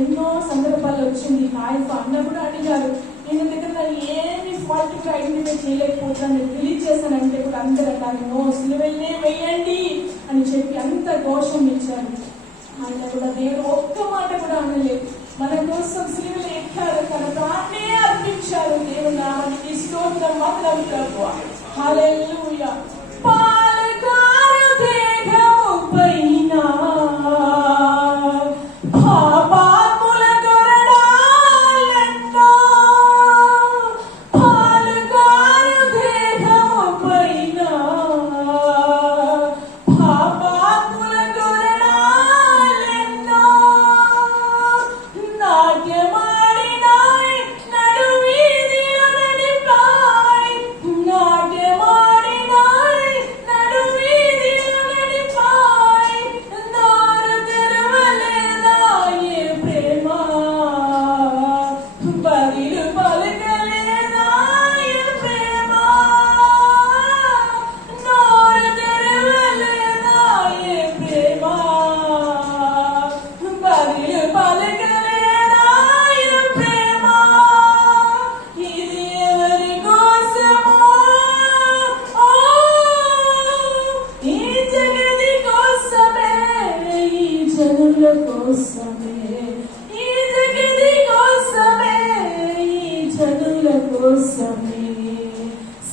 ఎన్నో సందర్భాలు వచ్చింది. నాయకు అన్న కూడా అడిగారు, నేను దగ్గర ఏమి ఫాల్ట్ ఐడెంటిఫై చేయలేకపోతున్నాను, రిలీజ్ చేశానంటే కూడా అందరూ అన్నారు సిలువనే వేయండి అని చెప్పి అంత దోషం ఇచ్చారు. ఆయన కూడా దేవుడు ఒక్క మాట కూడా అనలేదు. మన కోసం సిలువలు ఎక్కారు, తన ప్రాణే అర్పించారు. దేవుడు నామానికి స్తోత్రం మాత్రం ప్రభువా. హల్లెలూయా. పాలకారు దేహము పైన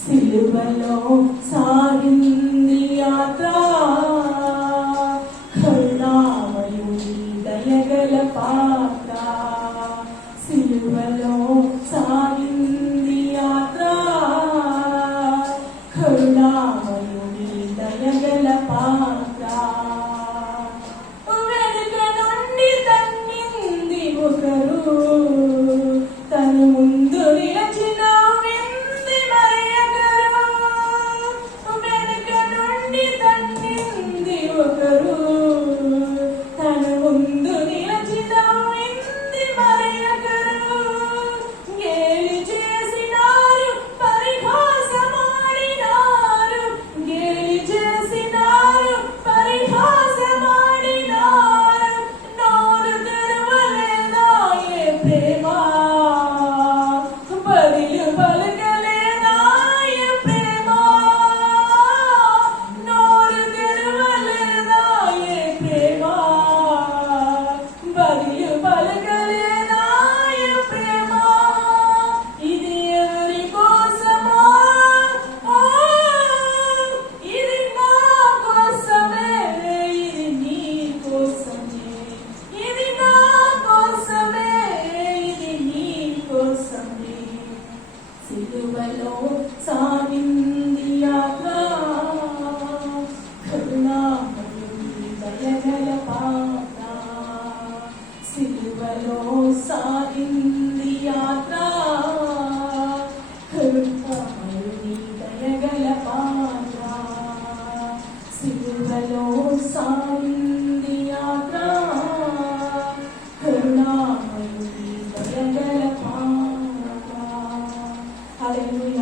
సిలువలో సాగింది యాత్ర, కరుణామయుని దయగల పాత్ర. సిలువలో సాగింది యాత్ర, కరుణామయుని దయగల పాత్ర. వెనుక నుండి తన్నింది ఒకరు, తను ముందు నిలచిన సిలువలో సాగింది యాత్ర, కరుణామయుని దయగల పాత్ర. సిలువలో సాగింది యాత్ర, కరుణామయుని దయగల పాత్ర. సిలువలో సాగింది యాత్ర, కరుణామయుడి దయగల పాప. హల్లెలూయా.